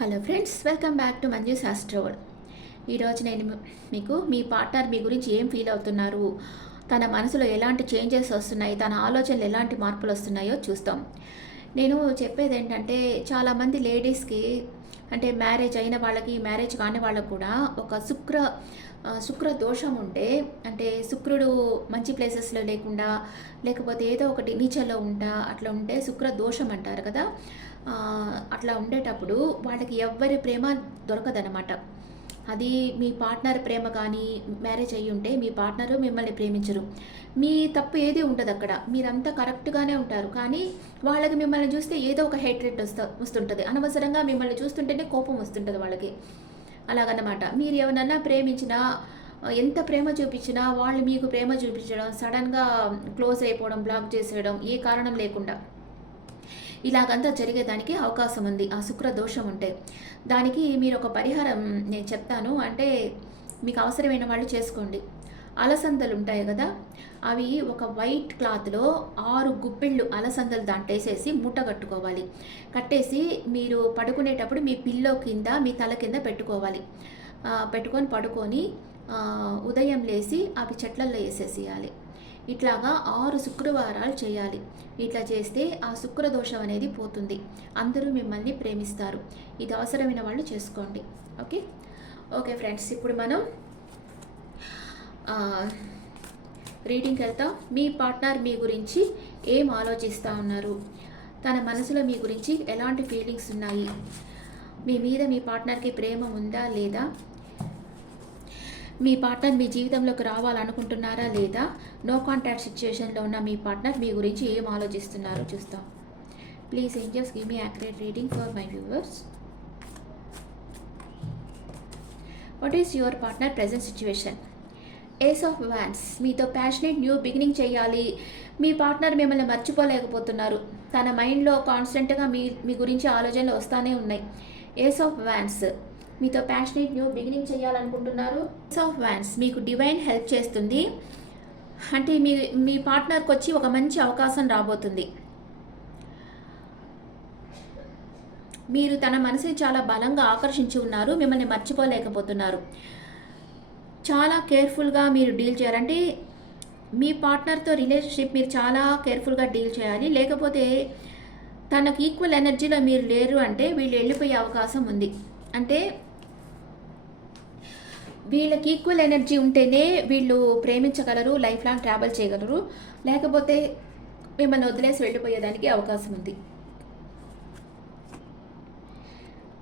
Hello friends, welcome back to Manju శాస్త్రవర్డ్. ఈరోజు నేను మీకు మీ పార్ట్నర్ మీ గురించి ఏం ఫీల్ అవుతున్నారు, తన మనసులో ఎలాంటి చేంజెస్ వస్తున్నాయి, తన ఆలోచనలు ఎలాంటి మార్పులు వస్తున్నాయో చూస్తాం. నేను చెప్పేది ఏంటంటే, చాలామంది లేడీస్కి అంటే మ్యారేజ్ అయిన వాళ్ళకి, మ్యారేజ్ కాని వాళ్ళకు కూడా ఒక శుక్ర దోషం ఉంటే, అంటే శుక్రుడు మంచి ప్లేసెస్లో లేకుండా, లేకపోతే ఏదో ఒకటి నీచలో ఉంటా అట్లా ఉంటే శుక్ర దోషం అంటారు కదా. అట్లా ఉండేటప్పుడు వాళ్ళకి ఎవ్వరి ప్రేమ దొరకదనమాట. అది మీ పార్ట్నర్ ప్రేమ కానీ, మ్యారేజ్ అయ్యి ఉంటే మీ పార్ట్నరు మిమ్మల్ని ప్రేమించరు. మీ తప్పు ఏది ఉండదు అక్కడ, మీరంతా కరెక్ట్గానే ఉంటారు. కానీ వాళ్ళకి మిమ్మల్ని చూస్తే ఏదో ఒక హేట్రెడ్ వస్తుంటుంది. అనవసరంగా మిమ్మల్ని చూస్తుంటేనే కోపం వస్తుంటుంది వాళ్ళకి. అలాగన్నమాట. మీరు ఎవరన్నా ప్రేమించినా, ఎంత ప్రేమ చూపించినా వాళ్ళు మీకు ప్రేమ చూపించడం, సడన్గా క్లోజ్ అయిపోవడం, బ్లాక్ చేసేయడం, ఏ కారణం లేకుండా ఇలాగంతా జరిగేదానికి అవకాశం ఉంది, ఆ శుక్ర దోషం ఉంటే. దానికి మీరు ఒక పరిహారం నేను చెప్తాను. అంటే మీకు అవసరమైన వాళ్ళు చేసుకోండి. అలసందలు ఉంటాయి కదా, అవి ఒక వైట్ క్లాత్లో 6 గుప్పిళ్ళు అలసందలు దాంటేసేసి మూట కట్టుకోవాలి. కట్టేసి మీరు పడుకునేటప్పుడు మీ పిల్లో కింద, మీ తల కింద పెట్టుకోవాలి. పెట్టుకొని పడుకొని ఉదయం లేచి అవి చెట్లల్లో వేసేసేయాలి. ఇట్లాగా 6 శుక్రవారాలు చేయాలి. ఇట్లా చేస్తే ఆ శుక్రదోషం అనేది పోతుంది. అందరూ మిమ్మల్ని ప్రేమిస్తారు. ఇది అవసరమైన వాళ్ళు చేసుకోండి. ఓకే ఓకే ఫ్రెండ్స్, ఇప్పుడు మనం రీడింగ్కి వెళ్తాం. మీ పార్ట్నర్ మీ గురించి ఏం ఆలోచిస్తూ ఉన్నారు, తన మనసులో మీ గురించి ఎలాంటి ఫీలింగ్స్ ఉన్నాయి, మీ మీద మీ పార్ట్నర్కి ప్రేమ ఉందా లేదా, మీ పార్ట్నర్ మీ జీవితంలోకి రావాలనుకుంటున్నారా లేదా, నో కాంటాక్ట్ సిచ్యుయేషన్లో ఉన్న మీ పార్ట్నర్ మీ గురించి ఏం ఆలోచిస్తున్నారో చూస్తాం. Please angels give me accurate reading for my viewers. What is your partner present situation? Ace of wands. మీతో ప్యాషనేట్ న్యూ బిగినింగ్ చేయాలి. మీ పార్ట్నర్ మిమ్మల్ని మర్చిపోలేకపోతున్నారు. తన మైండ్లో కాన్స్టెంట్గా మీ గురించి ఆలోచనలు వస్తూనే ఉన్నాయి. Ace of wands. మీతో ప్యాషనేట్ న్యూ బిగినింగ్ చేయాలనుకుంటున్నారు. ఏస్ ఆఫ్ వ్యాన్స్ మీకు డివైన్ హెల్ప్ చేస్తుంది. అంటే మీ పార్ట్నర్కి వచ్చి ఒక మంచి అవకాశం రాబోతుంది. మీరు తన మనసుని చాలా బలంగా ఆకర్షించి ఉన్నారు, మిమ్మల్ని మర్చిపోలేకపోతున్నారు. చాలా కేర్ఫుల్గా మీరు డీల్ చేయాలంటే మీ పార్ట్నర్తో రిలేషన్షిప్ మీరు చాలా కేర్ఫుల్గా డీల్ చేయాలి. లేకపోతే తనకు ఈక్వల్ ఎనర్జీలో మీరు లేరు అంటే వీళ్ళు వెళ్ళిపోయే అవకాశం ఉంది. అంటే వీళ్ళకి ఈక్వల్ ఎనర్జీ ఉంటేనే వీళ్ళు ప్రేమించగలరు, లైఫ్ లాంగ్ ట్రావెల్ చేయగలరు. లేకపోతే మిమ్మల్ని వదిలేసి వెళ్ళిపోయేదానికి అవకాశం ఉంది.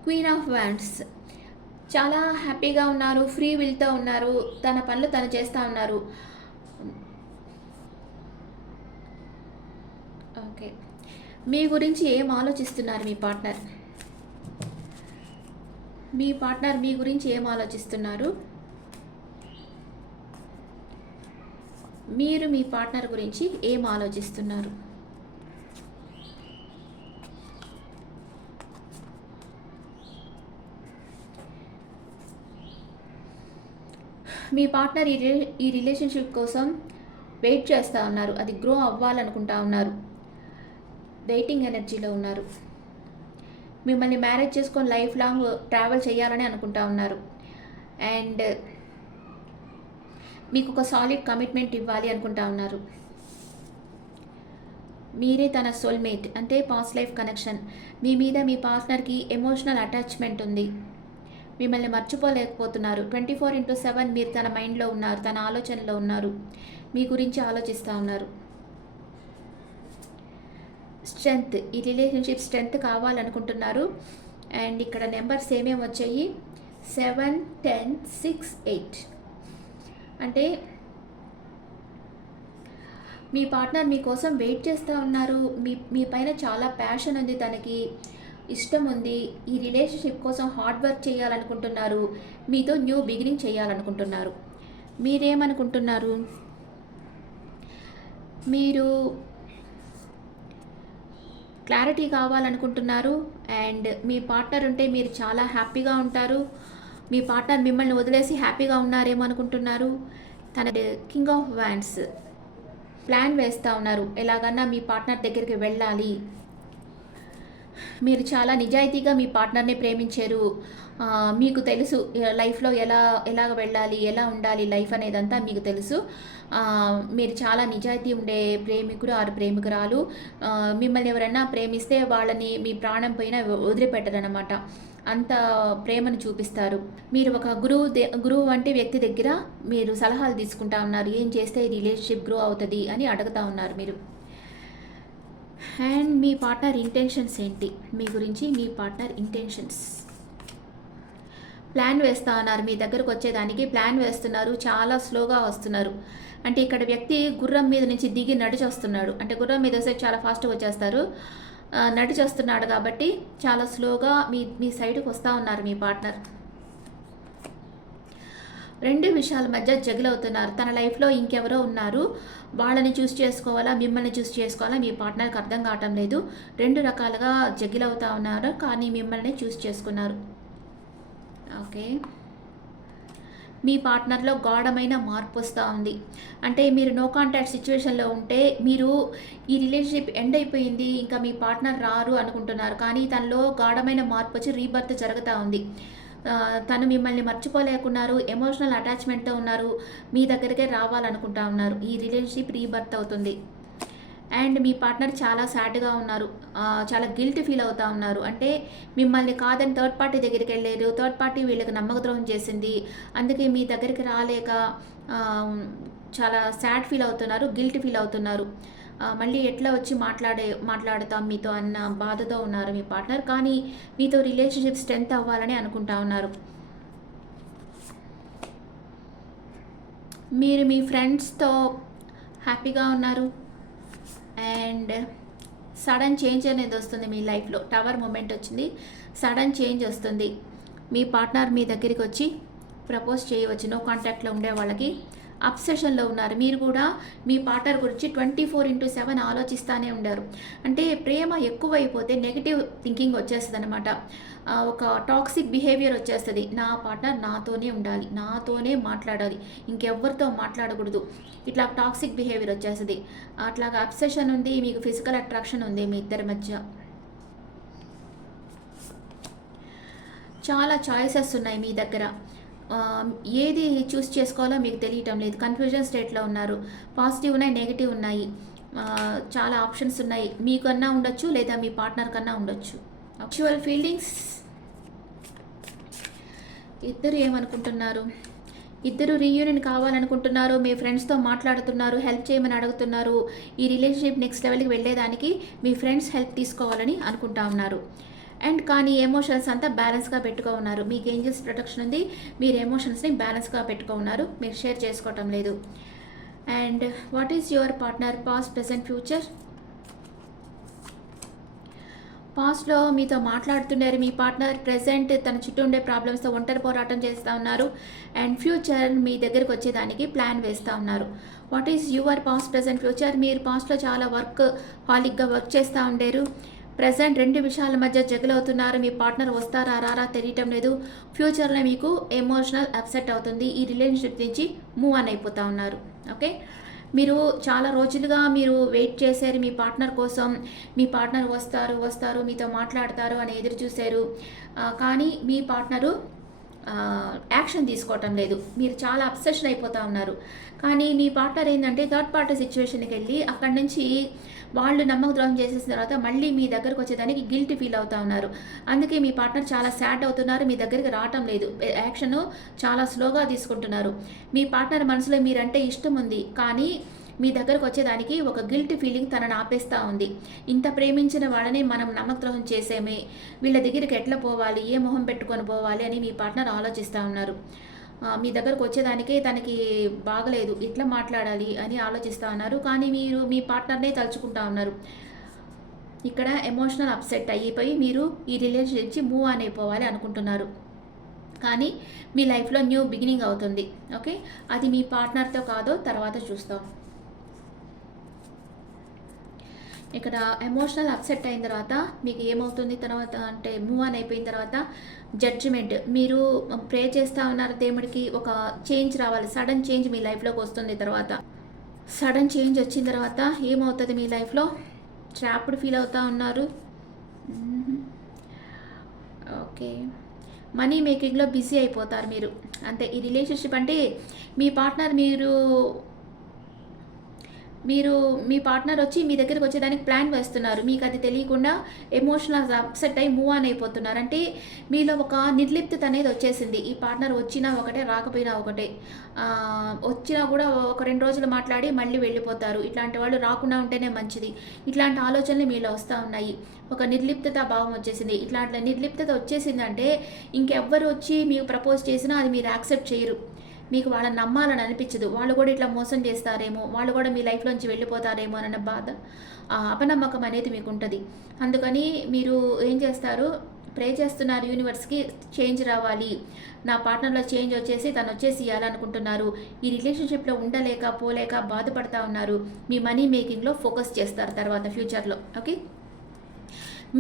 Queen of wands. చాలా హ్యాపీగా ఉన్నారు, ఫ్రీ విల్తో ఉన్నారు, తన పనులు తను చేస్తూ ఉన్నారు. ఓకే, మీ గురించి ఏం ఆలోచిస్తున్నారు మీ పార్ట్నర్? మీ పార్ట్నర్ మీ గురించి ఏం ఆలోచిస్తున్నారు? మీరు మీ పార్ట్నర్ గురించి ఏం ఆలోచిస్తున్నారు? మీ పార్ట్నర్ ఈ రిలేషన్షిప్ కోసం వెయిట్ చేస్తూ ఉన్నారు. అది గ్రో అవ్వాలనుకుంటా ఉన్నారు. వెయిటింగ్ ఎనర్జీలో ఉన్నారు. మిమ్మల్ని మ్యారేజ్ చేసుకొని లైఫ్ లాంగ్ ట్రావెల్ చేయాలని అనుకుంటా ఉన్నారు. అండ్ మీకు ఒక సాలిడ్ కమిట్మెంట్ ఇవ్వాలి అనుకుంటా ఉన్నారు. మీరే తన సోల్మేట్, అంటే పాస్ట్ లైఫ్ కనెక్షన్. మీ మీద మీ పార్ట్నర్కి ఎమోషనల్ అటాచ్మెంట్ ఉంది. మిమ్మల్ని మర్చిపోలేకపోతున్నారు. 24/7 మీరు తన మైండ్లో ఉన్నారు, తన ఆలోచనలో ఉన్నారు, మీ గురించి ఆలోచిస్తూ ఉన్నారు. స్ట్రెంగ్త్, ఈ రిలేషన్షిప్ స్ట్రెంగ్త్ కావాలనుకుంటున్నారు. అండ్ ఇక్కడ నెంబర్స్ ఏమేమి వచ్చాయి? 7, 10, 6, 8. అంటే మీ పార్ట్నర్ మీకోసం వెయిట్ చేస్తూ ఉన్నారు. మీ పైన చాలా ప్యాషన్ ఉంది, తనకి ఇష్టం ఉంది. ఈ రిలేషన్షిప్ కోసం హార్డ్ వర్క్ చేయాలనుకుంటున్నారు. మీతో న్యూ బిగినింగ్ చేయాలనుకుంటున్నారు. మీరేమనుకుంటున్నారు? మీరు క్లారిటీ కావాలనుకుంటున్నారు. అండ్ మీ పార్ట్నర్ ఉంటే మీరు చాలా హ్యాపీగా ఉంటారు. మీ పార్ట్నర్ మిమ్మల్ని వదిలేసి హ్యాపీగా ఉన్నారేమో అనుకుంటున్నారు. తన కింగ్ ఆఫ్ వ్యాండ్స్ ప్లాన్ వేస్తూ ఉన్నారు. ఎలాగన్నా మీ పార్ట్నర్ దగ్గరికి వెళ్ళాలి, మీరు చాలా నిజాయితీగా మీ పార్ట్నర్‌ని ప్రేమించారు. మీకు తెలుసు లైఫ్‌లో ఎలాగ వెళ్ళాలి, ఎలా ఉండాలి లైఫ్ అనేదంతా మీకు తెలుసు. మీరు చాలా నిజాయితీ ఉండే ప్రేమికుడు ఆర్ ప్రేమికురాలు. మిమ్మల్ని ఎవరైనా ప్రేమిస్తే వాళ్ళని మీ ప్రాణం పోయినా వదిలిపెట్టరనమాట. అంత ప్రేమను చూపిస్తారు. మీరు ఒక గురువు వంటి వ్యక్తి దగ్గర మీరు సలహాలు తీసుకుంటా ఉన్నారు. ఏం చేస్తే ఈ రిలేషన్‌షిప్ గ్రో అవుతది అని అడుగుతా ఉన్నారు మీరు. అండ్ మీ పార్ట్నర్ ఇంటెన్షన్స్ ఏంటి? మీ గురించి మీ పార్ట్నర్ ఇంటెన్షన్స్. ప్లాన్ వేస్తా ఉన్నారు మీ దగ్గరకు వచ్చేదానికి. ప్లాన్ వేస్తున్నారు. చాలా స్లోగా వస్తున్నారు. అంటే ఇక్కడ వ్యక్తి గుర్రం మీద నుంచి దిగి నడిచొస్తున్నాడు. అంటే గుర్రం మీద వస్తే చాలా ఫాస్ట్‌గా వచ్చేస్తారు. నడిచొస్తున్నాడు కాబట్టి చాలా స్లోగా మీ మీ సైడ్‌కి వస్తా ఉన్నారు మీ పార్ట్నర్. 2 విషయాల మధ్య జగిలవుతున్నారు. తన లైఫ్‌లో ఇంకెవరో ఉన్నారు. వాళ్ళని చూస్ చేసుకోవాలా, మిమ్మల్ని చూస్ చేసుకోవాలా మీ పార్ట్నర్‌కి అర్థం కావటం లేదు. 2 రకాలుగా జగిలవుతా ఉన్నారు. కానీ మిమ్మల్ని చూస్ చేసుకున్నారు. ఓకే. మీ పార్ట్నర్‌లో గాఢమైన మార్పొస్తా ఉంది. అంటే మీరు నో కాంటాక్ట్ సిట్యుయేషన్‌లో ఉంటే, మీరు ఈ రిలేషన్‌షిప్ ఎండ్ అయిపోయింది, ఇంకా మీ పార్ట్నర్ రారు అనుకుంటున్నారు. కానీ తనలో గాఢమైన మార్పొచ్చి రీబర్త్ జరుగుతా ఉంది. తను మిమ్మల్ని మర్చిపోలేకున్నారు. ఎమోషనల్ అటాచ్‌మెంట్‌తో ఉన్నారు. మీ దగ్గరికే రావాలనుకుంటా ఉన్నారు. ఈ రిలేషన్‌షిప్ రీబర్త్ అవుతుంది. అండ్ మీ పార్ట్నర్ చాలా సాడ్‌గా ఉన్నారు. చాలా గిల్ట్ ఫీల్ అవుతా ఉన్నారు. అంటే మిమ్మల్ని కాదని థర్డ్ పార్టీ దగ్గరికెళ్లారు. థర్డ్ పార్టీ వీళ్ళకి నమ్మకద్రోహం చేసింది. అందుకే మీ దగ్గరికి రాలేక ఆహ్, చాలా సాడ్ ఫీల్ అవుతున్నారు. గిల్ట్ ఫీల్ అవుతున్నారు. మళ్ళీ ఎట్లా వచ్చి మాట్లాడతాం మీతో అన్న బాధతో ఉన్నారు మీ పార్ట్నర్. కానీ మీతో రిలేషన్‌షిప్ స్ట్రెంత్ అవ్వాలని అనుకుంటా ఉన్నారు. మీరు మీ ఫ్రెండ్స్‌తో హ్యాపీగా ఉన్నారు. అండ్ సడన్ చేంజ్ అనేది వస్తుంది మీ లైఫ్‌లో. టవర్ మూమెంట్ వచ్చింది. సడన్ చేంజ్ వస్తుంది. మీ పార్ట్నర్ మీ దగ్గరికి వచ్చి ప్రపోజ్ చేయవచ్చు. నో కాంటాక్ట్‌లో ఉండే వాళ్ళకి. అబ్సెషన్‌లో ఉన్నారు. మీరు కూడా మీ పార్ట్నర్ గురించి 24/7 ఆలోచిస్తానే ఉండారు. అంటే ప్రేమ ఎక్కువైపోతే నెగెటివ్ థింకింగ్ వచ్చేస్తదనమాట. ఒక టాక్సిక్ బిహేవియర్ వచ్చేస్తది. నా పార్ట్నర్ నాతోనే ఉండాలి. నాతోనే మాట్లాడాలి. ఇంకెవ్వరితో మాట్లాడకూడదు. ఇట్లా టాక్సిక్ బిహేవియర్ వచ్చేస్తది. అట్లాగా అబ్సెషన్ ఉంది. మీకు ఫిజికల్ అట్రాక్షన్ ఉంది మీ ఇద్దరి మధ్య. చాలా చాయిసెస్ ఉన్నాయి మీ దగ్గర. ఏది చూస్ చేసుకోవాలో మీకు తెలియటం లేదు. కన్‌ఫ్యూజన్ స్టేట్‌లో ఉన్నారు. పాజిటివ్ ఉన్నాయి, నెగెటివ్ ఉన్నాయి. చాలా ఆప్షన్స్ ఉన్నాయి. మీకన్నా ఉండొచ్చు, లేదా మీ పార్ట్నర్ కన్నా ఉండొచ్చు. యాక్చువల్ ఫీలింగ్స్ ఇద్దరు ఏమనుకుంటున్నారు? ఇద్దరు రీయూనియన్ కావాలనుకుంటున్నారు. మీ ఫ్రెండ్స్‌తో మాట్లాడుతున్నారు. హెల్ప్ చేయమని అడుగుతున్నారు. ఈ రిలేషన్‌షిప్ నెక్స్ట్ లెవెల్‌కి వెళ్ళేదానికి మీ ఫ్రెండ్స్ హెల్ప్ తీసుకోవాలని అనుకుంటా ఉన్నారు. అండ్ కానీ ఎమోషన్స్ అంతా బ్యాలెన్స్‌గా పెట్టుకో ఉన్నారు. మీకు ఏంజెల్స్ ప్రొటెక్షన్ ఉంది. మీరు ఎమోషన్స్‌ని బ్యాలెన్స్‌గా పెట్టుకో ఉన్నారు. మీరు షేర్ చేసుకోవటం లేదు. And what is your partner past, present, future? పాస్ట్‌లో మీతో మాట్లాడుతున్నారు మీ పార్ట్నర్. ప్రెజెంట్ తన చుట్టూ ఉండే ప్రాబ్లమ్స్‌తో ఒంటరి పోరాటం చేస్తూ ఉన్నారు. అండ్ ఫ్యూచర్ మీ దగ్గరికి వచ్చేదానికి ప్లాన్ వేస్తూ ఉన్నారు. What is your past, present, future? మీరు పాస్ట్‌లో చాలా హాలిక్‌గా వర్క్ చేస్తూ ఉండారు. ప్రెజెంట్ 2 విషయాల మధ్య జగలవుతున్నారు. మీ పార్ట్నర్ వస్తారా రారా తెలియటం లేదు. ఫ్యూచర్‌లో మీకు ఎమోషనల్ అప్సెట్ అవుతుంది. ఈ రిలేషన్‌షిప్ నుంచి మూవ్ ఆన్ అయిపోతా ఉన్నారు. ఓకే. మీరు చాలా రోజులుగా మీరు వెయిట్ చేశారు మీ పార్ట్నర్ కోసం. మీ పార్ట్నర్ వస్తారు మీతో మాట్లాడతారు అని ఎదురు చూశారు. కానీ మీ పార్ట్నరు యాక్షన్ తీసుకోవటం లేదు. మీరు చాలా అబ్సెషన్ అయిపోతా ఉన్నారు. కానీ మీ పార్ట్నర్ ఏంటంటే థర్డ్ పార్టీ సిచ్యువేషన్‌కి వెళ్ళి అక్కడి నుంచి వాళ్ళు నమ్మకద్రోహం చేసేసిన తర్వాత మళ్ళీ మీ దగ్గరకు వచ్చేదానికి గిల్ట్ ఫీల్ అవుతా ఉన్నారు. అందుకే మీ పార్ట్నర్ చాలా సాడ్ అవుతున్నారు. మీ దగ్గరికి రావటం లేదు. యాక్షను చాలా స్లోగా తీసుకుంటున్నారు. మీ పార్ట్నర్ మనసులో మీరంటే ఇష్టం ఉంది. కానీ మీ దగ్గరకు వచ్చేదానికి ఒక గిల్ట్ ఫీలింగ్ తనని ఆపేస్తూ ఉంది. ఇంత ప్రేమించిన వాళ్ళని మనం నమ్మకద్రోహం చేసేమే, వీళ్ళ దగ్గరికి ఎట్లా పోవాలి, ఏ మొహం పెట్టుకొని పోవాలి అని మీ పార్ట్నర్ ఆలోచిస్తూ ఉన్నారు. మీ దగ్గరకు వచ్చేదానికే తనకి బాగలేదు, ఇట్లా మాట్లాడాలి అని ఆలోచిస్తూ ఉన్నారు. కానీ మీరు మీ పార్ట్నర్నే తలుచుకుంటా ఉన్నారు. ఇక్కడ ఎమోషనల్ అప్సెట్ అయిపోయి మీరు ఈ రిలేషన్షిప్ నుంచి మూవ్ ఆన్ అయిపోవాలి అనుకుంటున్నారు. కానీ మీ లైఫ్లో న్యూ బిగినింగ్ అవుతుంది. ఓకే. అది మీ పార్ట్నర్తో కాదో తర్వాత చూస్తాం. ఇక్కడ ఎమోషనల్ అప్సెట్ అయిన తర్వాత మీకు ఏమవుతుంది తర్వాత అంటే మూవ్ ఆన్ అయిపోయిన తర్వాత జడ్జిమెంట్. మీరు ప్రే చేస్తూ ఉన్నారు దేవుడికి, ఒక చేంజ్ రావాలి. సడన్ చేంజ్ మీ లైఫ్లోకి వస్తుంది. తర్వాత సడన్ చేంజ్ వచ్చిన తర్వాత ఏమవుతుంది మీ లైఫ్లో? ట్రాప్డ్ ఫీల్ అవుతూ ఉన్నారు. ఓకే. మనీ మేకింగ్‌లో బిజీ అయిపోతారు మీరు. అంతే. ఈ రిలేషన్‌షిప్ అంటే మీ పార్ట్నర్ మీరు మీరు మీ పార్ట్నర్ వచ్చి మీ దగ్గరికి వచ్చేదానికి ప్లాన్ వేస్తున్నారు. మీకు అది తెలియకుండా ఎమోషనల్ అప్సెట్ అయ్యి మూవ్ ఆన్ అయిపోతున్నారు. అంటే మీలో ఒక నిర్లిప్తత అనేది వచ్చేసింది. ఈ పార్ట్నర్ వచ్చినా ఒకటే, రాకపోయినా ఒకటే. వచ్చినా కూడా ఒక 2 రోజులు మాట్లాడి మళ్ళీ వెళ్ళిపోతారు. ఇట్లాంటి వాళ్ళు రాకుండా ఉంటేనే మంచిది. ఇట్లాంటి ఆలోచనలు మీలో వస్తా ఉన్నాయి. ఒక నిర్లిప్తత భావం వచ్చేసింది. ఇట్లాంటి నిర్లిప్తత వచ్చేసిందంటే ఇంకెవ్వరు వచ్చి మీకు ప్రపోజ్ చేసినా అది మీరు యాక్సెప్ట్ చేయరు. మీకు వాళ్ళని నమ్మాలని అనిపించదు. వాళ్ళు కూడా ఇట్లా మోసం చేస్తారేమో, వాళ్ళు కూడా మీ లైఫ్‌లోంచి వెళ్ళిపోతారేమో అన్న బాధ, అపనమ్మకం అనేది మీకుంటది. అందుకని మీరు ఏం చేస్తారు, ప్రే చేస్తున్నారు యూనివర్స్‌కి చేంజ్ రావాలి. నా పార్ట్నర్‌లో చేంజ్ వచ్చేసి తనొచ్చేసి ఇయ్యాలనుకుంటున్నారు. ఈ రిలేషన్‌షిప్‌లో ఉండలేక, పోలేక బాధపడతా ఉన్నారు. మీ మనీ మేకింగ్‌లో ఫోకస్ చేస్తారు తర్వాత ఫ్యూచర్‌లో. ఓకే.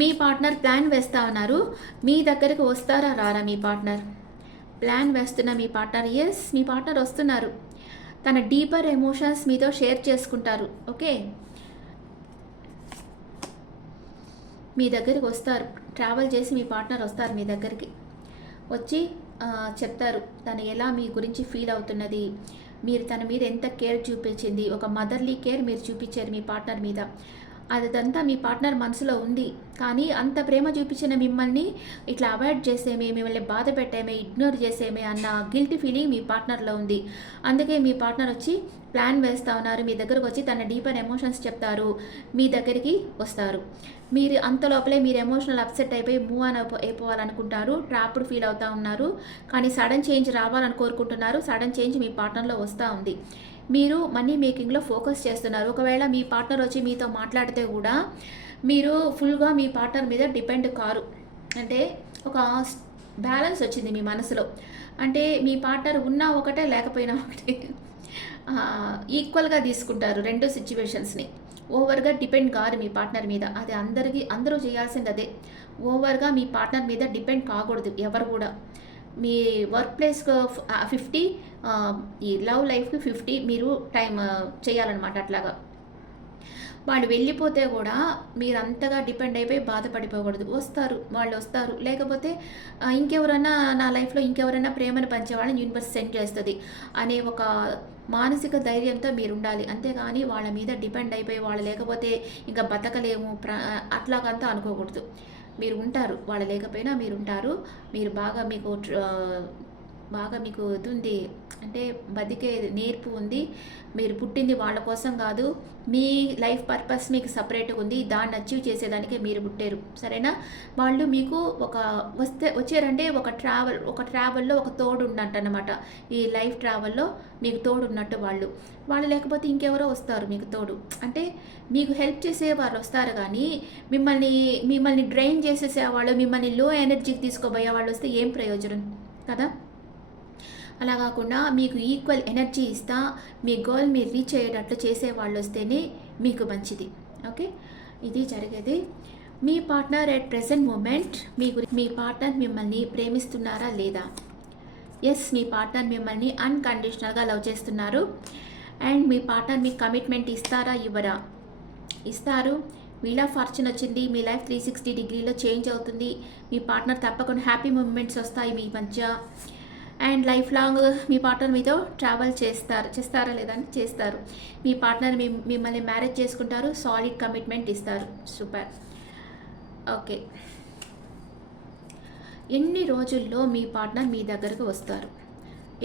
మీ పార్ట్నర్ ప్లాన్ వేస్తా ఉన్నారు. మీ దగ్గరికి వస్తారా, రారా మీ పార్ట్నర్? ప్లాన్ వేస్తున్న మీ పార్ట్నర్, ఎస్ మీ పార్ట్నర్ వస్తున్నారు. తన డీపర్ ఎమోషన్స్ మీతో షేర్ చేసుకుంటారు. ఓకే. మీ దగ్గరికి వస్తారు. ట్రావెల్ చేసి మీ పార్ట్నర్ వస్తారు మీ దగ్గరికి. వచ్చి చెప్తారు తను ఎలా మీ గురించి ఫీల్ అవుతున్నది, మీరు తన మీద ఎంత కేర్ చూపించింది. ఒక మదర్లీ కేర్ మీరు చూపించారు మీ పార్ట్నర్ మీద. అదంతా మీ పార్ట్నర్ మనసులో ఉంది. కానీ అంత ప్రేమ చూపించిన మిమ్మల్ని ఇట్లా అవాయిడ్ చేసేమే, మిమ్మల్ని బాధ పెట్టేమే, ఇగ్నోర్ చేసేమే అన్న గిల్టీ ఫీలింగ్ మీ పార్ట్నర్లో ఉంది. అందుకే మీ పార్ట్నర్ వచ్చి ప్లాన్ వేస్తూ ఉన్నారు. మీ దగ్గరకు వచ్చి తన డీపర్ ఎమోషన్స్ చెప్తారు. మీ దగ్గరికి వస్తారు. మీరు అంత లోపలే మీరు ఎమోషనల్ అప్సెట్ అయిపోయి మూవ్ ఆన్ అయిపోవాలనుకుంటారు. ట్రాప్డ్ ఫీల్ అవుతూ ఉన్నారు. కానీ సడన్ చేంజ్ రావాలని కోరుకుంటున్నారు. సడన్ చేంజ్ మీ పార్ట్నర్లో వస్తూ ఉంది. మీరు మనీ మేకింగ్లో ఫోకస్ చేస్తున్నారు. ఒకవేళ మీ పార్ట్నర్ వచ్చి మీతో మాట్లాడితే కూడా మీరు ఫుల్గా మీ పార్ట్నర్ మీద డిపెండ్ కారు. అంటే ఒక బ్యాలెన్స్ వచ్చింది మీ మనసులో. అంటే మీ పార్ట్నర్ ఉన్నా ఒకటే, లేకపోయినా ఒకటే. ఈక్వల్గా తీసుకుంటారు రెండు సిచ్యువేషన్స్ని. ఓవర్గా డిపెండ్ కారు మీ పార్ట్నర్ మీద. అది అందరూ చేయాల్సింది అదే. ఓవర్గా మీ పార్ట్నర్ మీద డిపెండ్ కాకూడదు ఎవరు కూడా. మీ వర్క్ ప్లేస్‌కు 50, ఈ లవ్ లైఫ్‌కి 50 మీరు టైం చేయాలన్నమాట అట్లాగా. వాళ్ళు వెళ్ళిపోతే కూడా మీరు అంతగా డిపెండ్ అయిపోయి బాధపడిపోకూడదు. వాళ్ళు వస్తారు. లేకపోతే ఇంకెవరన్నా నా లైఫ్‌లో ఇంకెవరైనా ప్రేమను పంచేవాళ్ళని యూనివర్స్ సెండ్ చేస్తది అనే ఒక మానసిక ధైర్యంతో మీరుండాలి. అంతేగాని వాళ్ళ మీద డిపెండ్ అయిపోయి వాళ్ళు లేకపోతే ఇంకా బతకలేము అట్లాగంతా అనుకోకూడదు. మీరు ఉంటారు. వాళ్ళు లేకపోయినా మీరుంటారు. మీరు బాగా మీకు ఇది ఉంది. అంటే బతికే నేర్పు ఉంది. మీరు పుట్టింది వాళ్ళ కోసం కాదు. మీ లైఫ్ పర్పస్ మీకు సపరేట్‌గా ఉంది. దాన్ని అచీవ్ చేసేదానికే మీరు పుట్టారు. సరేనా? వాళ్ళు మీకు వచ్చారంటే ఒక ట్రావెల్‌లో ఒక తోడు ఉన్నట్టన్నమాట. ఈ లైఫ్ ట్రావెల్‌లో మీకు తోడు ఉన్నట్టు వాళ్ళు. వాళ్ళు లేకపోతే ఇంకెవరో వస్తారు మీకు తోడు. అంటే మీకు హెల్ప్ చేసే వాళ్ళు వస్తారు కానీ మిమ్మల్ని డ్రైన్ చేసేసేవాళ్ళు, మిమ్మల్ని లో ఎనర్జీకి తీసుకుపోయే వాళ్ళు వస్తే ఏం ప్రయోజనం కదా? అలా కాకుండా మీకు ఈక్వల్ ఎనర్జీ ఇస్తా మీ గోల్ మీరు రీచ్ అయ్యేటట్లు చేసేవాళ్ళు వస్తేనే మీకు మంచిది. ఓకే. ఇది జరిగేది. మీ పార్ట్నర్ ఎట్ ప్రెజెంట్ మూమెంట్ మీ పార్ట్నర్ మిమ్మల్ని ప్రేమిస్తున్నారా లేదా? ఎస్, మీ పార్ట్నర్ మిమ్మల్ని అన్కండిషనల్గా లవ్ చేస్తున్నారు. అండ్ మీ పార్ట్నర్ మీకు కమిట్మెంట్ ఇస్తారా, ఇవ్వరా? ఇస్తారు. వీల్ ఆఫ్ ఫార్చ్యూన్ వచ్చింది. మీ లైఫ్ 360 డిగ్రీలో చేంజ్ అవుతుంది. మీ పార్ట్నర్ తప్పకుండా హ్యాపీ మూమెంట్స్ వస్తాయి మీ మధ్య. And life long me partner మీతో ట్రావెల్ చేస్తారా లేదా అని చేస్తారు. మీ పార్ట్నర్ మిమ్మల్ని మ్యారేజ్ చేసుకుంటారు. సాలిడ్ కమిట్మెంట్ ఇస్తారు. సూపర్. ఓకే. ఎన్ని రోజుల్లో మీ పార్ట్నర్ మీ దగ్గరకు వస్తారు?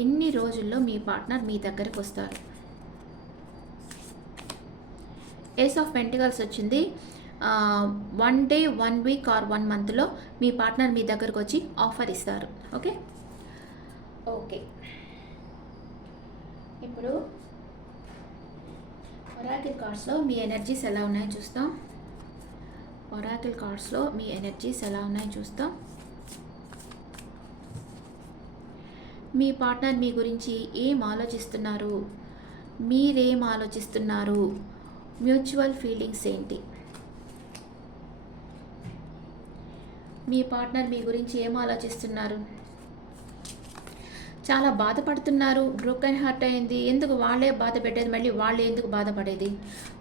ఎన్ని రోజుల్లో మీ పార్ట్నర్ మీ దగ్గరకు వస్తారు? ఏస్ ఆఫ్ పెంటికల్స్ వచ్చింది. 1 డే, 1 వీక్ ఆర్ 1 మంత్లో మీ పార్ట్నర్ మీ దగ్గరకు వచ్చి ఆఫర్ ఇస్తారు. ఓకే. ఇప్పుడు ఒరాకిల్ కార్డ్స్లో మీ ఎనర్జీస్ ఎలా ఉన్నాయో చూస్తాం. ఒరాకిల్ కార్డ్స్లో మీ ఎనర్జీస్ ఎలా ఉన్నాయో చూస్తాం. మీ పార్ట్నర్ మీ గురించి ఏం ఆలోచిస్తున్నారు? మీరేం ఆలోచిస్తున్నారు? మ్యూచువల్ ఫీలింగ్స్ ఏంటి? మీ పార్ట్నర్ మీ గురించి ఏం ఆలోచిస్తున్నారు? చాలా బాధపడుతున్నారు. బ్రోకెన్ హార్ట్ అయింది. ఎందుకు వాళ్ళే బాధ పెట్టేది, మళ్ళీ వాళ్ళే ఎందుకు బాధపడేది?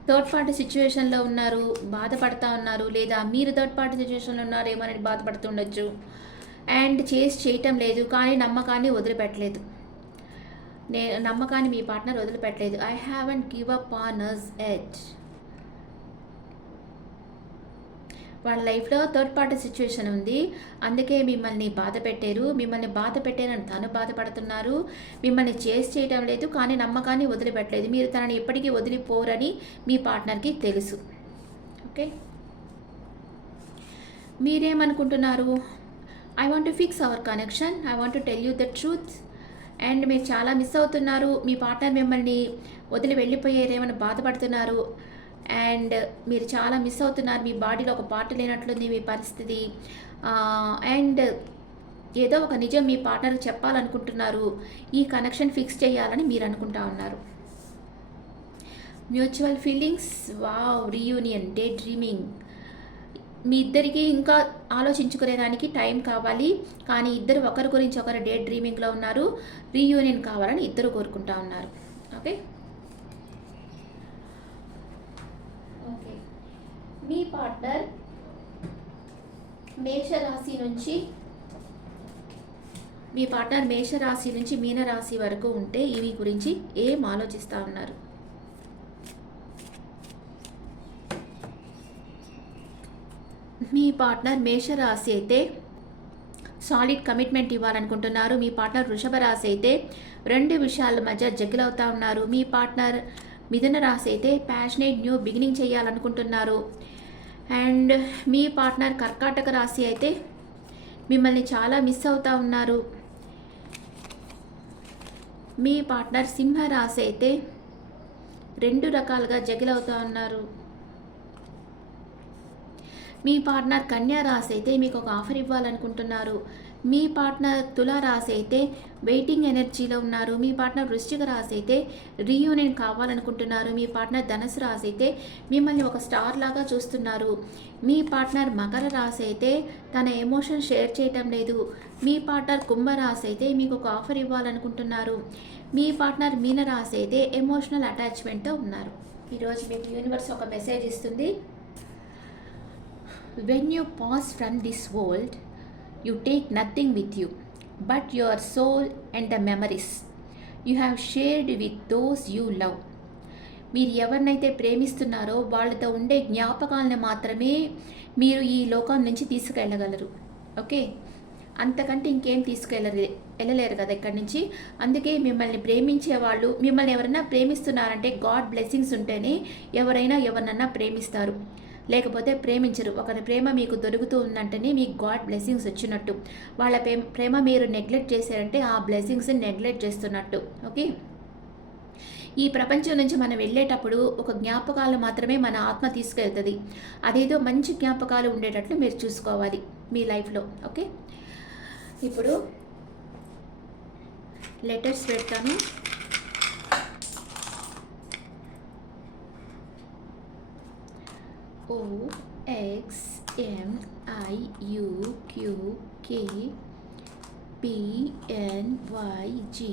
థర్డ్ పార్టీ సిచ్యువేషన్లో ఉన్నారు, బాధపడతా ఉన్నారు. లేదా మీరు థర్డ్ పార్టీ సిచ్యువేషన్లో ఉన్నారేమోనని బాధపడుతుండొచ్చు. అండ్ చేయటం లేదు, కానీ నమ్మకాన్ని వదిలిపెట్టలేదు. నమ్మకాన్ని మీ పార్ట్నర్ వదిలిపెట్టలేదు. I haven't give up on us yet. వాళ్ళ లైఫ్లో థర్డ్ పార్టీ సిచ్యువేషన్ ఉంది, అందుకే మిమ్మల్ని బాధ పెట్టారు. మిమ్మల్ని బాధ పెట్టారని తను బాధపడుతున్నారు. మిమ్మల్ని చేయటం లేదు, కానీ నమ్మకాన్ని వదిలిపెట్టలేదు. మీరు తనని ఎప్పటికీ వదిలిపోరని మీ పార్ట్నర్కి తెలుసు. ఓకే, మీరేమనుకుంటున్నారు? I want to fix our connection, I want to tell you the truth. And మీరు చాలా మిస్ అవుతున్నారు. మీ పార్ట్నర్ మిమ్మల్ని వదిలి వెళ్ళిపోయారేమని బాధపడుతున్నారు. అండ్ మీరు చాలా మిస్ అవుతున్నారు. మీ బాడీలో ఒక పార్ట్ లేనట్లుంది మీ పరిస్థితి. అండ్ ఏదో ఒక నిజం మీ పార్ట్నర్కి చెప్పాలనుకుంటున్నారు. ఈ కనెక్షన్ ఫిక్స్ చేయాలని మీరు అనుకుంటా ఉన్నారు. Mutual feelings, wow, reunion, daydreaming. మీ ఇద్దరికి ఇంకా ఆలోచించుకునేదానికి టైం కావాలి, కానీ ఇద్దరు ఒకరి గురించి ఒకరు డే డ్రీమింగ్లో ఉన్నారు. రీయూనియన్ కావాలని ఇద్దరు కోరుకుంటా ఉన్నారు. Okay, okay. మీ పార్ట్నర్ మేషరాశి నుంచి మీనరాశి వరకు ఉంటే ఇవి గురించి ఏం ఆలోచిస్తూ ఉన్నారు? మీ పార్ట్నర్ మేషరాశి అయితే సాలిడ్ కమిట్మెంట్ ఇవ్వాలనుకుంటున్నారు. మీ పార్ట్నర్ వృషభ రాశి అయితే రెండు విషయాల మధ్య జగ్గులవుతూ ఉన్నారు. మీ పార్ట్నర్ మిథున రాశి అయితే ప్యాషనేట్ న్యూ బిగినింగ్ చేయాలనుకుంటున్నారు. అండ్ మీ పార్ట్నర్ కర్కాటక రాశి అయితే మిమ్మల్ని చాలా మిస్ అవుతూ ఉన్నారు. మీ పార్ట్నర్ సింహ రాశి అయితే రెండు రకాలుగా జగ్గులవుతూ ఉన్నారు. మీ పార్ట్నర్ కన్యా రాశి అయితే మీకు ఒక ఆఫర్ ఇవ్వాలనుకుంటున్నారు. మీ పార్ట్నర్ తులా రాశి అయితే వెయిటింగ్ ఎనర్జీలో ఉన్నారు. మీ పార్ట్నర్ వృశ్చిక రాశి అయితే రీయూనియన్ కావాలనుకుంటున్నారు. మీ పార్ట్నర్ ధనుసు రాశి అయితే మిమ్మల్ని ఒక స్టార్ లాగా చూస్తున్నారు. మీ పార్ట్నర్ మకర రాశి అయితే తన ఎమోషన్ షేర్ చేయటం లేదు. మీ పార్ట్నర్ కుంభరాశి అయితే మీకు ఒక ఆఫర్ ఇవ్వాలనుకుంటున్నారు. మీ పార్ట్నర్ మీన రాశి అయితే ఎమోషనల్ అటాచ్మెంట్తో ఉన్నారు. ఈరోజు మీకు యూనివర్స్ ఒక మెసేజ్ ఇస్తుంది. When you pass from this world, you take nothing with you but your soul and the memories you have shared with those you love. మీరు ఎవరినైతే ప్రేమిస్తున్నారో వాళ్ళతో ఉండే జ్ఞాపకాలను మాత్రమే మీరు ఈ లోకం నుంచి తీసుకెళ్ళగలరు. ఓకే, అంతకంటే ఇంకేం వెళ్ళలేరు కదా ఇక్కడి నుంచి. అందుకే మిమ్మల్ని ప్రేమించే వాళ్ళు, మిమ్మల్ని ఎవరైనా ప్రేమిస్తున్నారంటే గాడ్ బ్లెస్సింగ్స్ ఉంటేనే ఎవరైనా ఎవరినన్నా ప్రేమిస్తారు, లేకపోతే ప్రేమించరు. ఒకరి ప్రేమ మీకు దొరుకుతూ ఉందంటేనే మీకు గాడ్ బ్లెస్సింగ్స్ వచ్చినట్టు. వాళ్ళ ప్రేమ మీరు నెగ్లెక్ట్ చేశారంటే ఆ బ్లెస్సింగ్స్ని నెగ్లెక్ట్ చేస్తున్నట్టు. ఓకే, ఈ ప్రపంచం నుంచి మనం వెళ్ళేటప్పుడు ఒక జ్ఞాపకాలు మాత్రమే మన ఆత్మ తీసుకెళ్తుంది. అదేదో మంచి జ్ఞాపకాలు ఉండేటట్లు మీరు చూసుకోవాలి మీ లైఫ్లో. ఓకే, ఇప్పుడు లెటర్స్ పెడతాను. O X M I U Q K P N Y G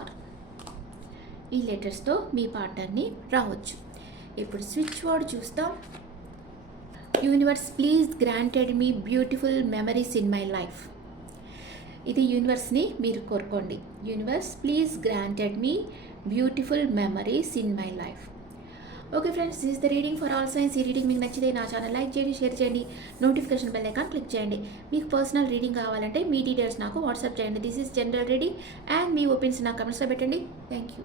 R. ఈ లెటర్స్తో మీ పార్ట్నర్ని రావచ్చు. ఇప్పుడు స్విచ్ వర్డ్ చూస్తాం. Universe please granted me beautiful memories in my life. ఇది యూనివర్స్ని మీరు కోరుకోండి. Universe please granted me beautiful memories in my life. Okay friends, this is the reading for all science. ఈ reading మీకు నచ్చితే నా ఛానల్ లైక్ చేయండి, share చేయండి, notification bell icon click చేయండి. మీకు పర్సనల్ రీడింగ్ కావాలంటే మీ డీటెయిల్స్ నాకు వాట్సాప్ చేయండి. This is general reading and me opinions నా కమెంట్స్లో పెట్టండి. Thank you.